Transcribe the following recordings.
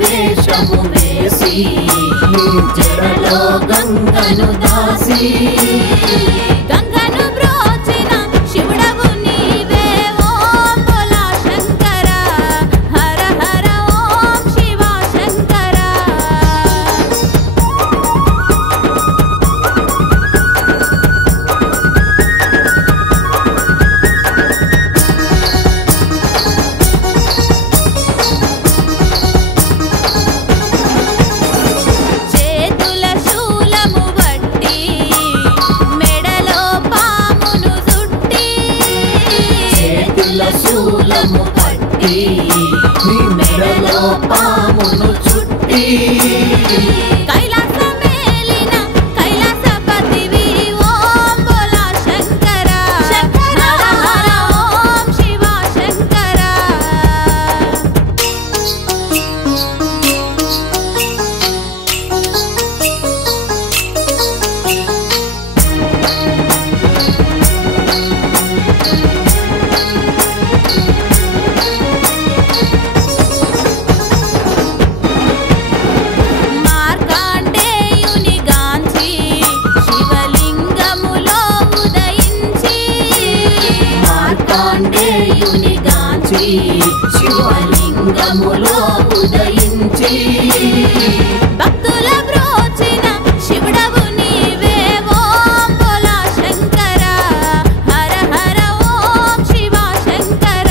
వేషము వేసి నీ జడలో గంగను దాసి గంగను బ్రోచిన శివుడవు నీవే ఓం బోలా శంకర హర హర ఓం శివ శంకర శూలము పట్టి నీ మెడలో పామును చుట్టి కైలాసమేలిన కైలాసపతివి ఓం బోలా శంకర శంకర హర ఓం శివ శంకర శివలింగములో ఉదయించి భక్తుల బ్రోచిన శివుడవు నీవే ఓం బోలా శంకర హర హర ఓం శివ శంకర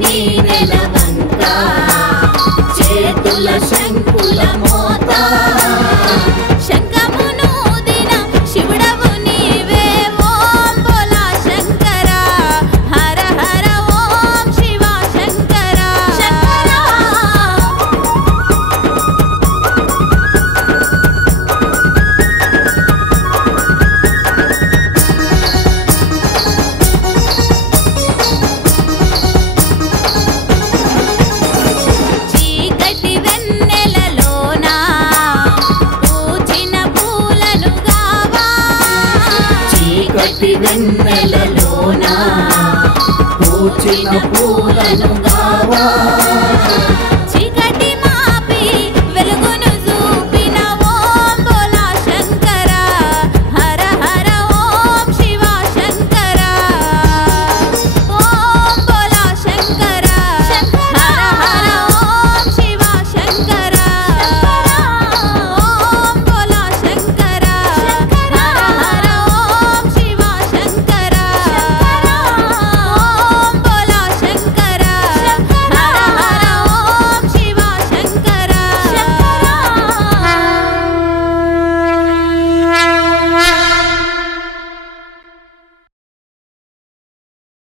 నీ నెలవంక చేతుల శంకుల మోత శంఖమును దిన శివుడవు నీవే ఓం బోలా శంకర హర హర ఓం శివ శంకర శంకర వెన్నెలలోన పూచిన పూలను గావా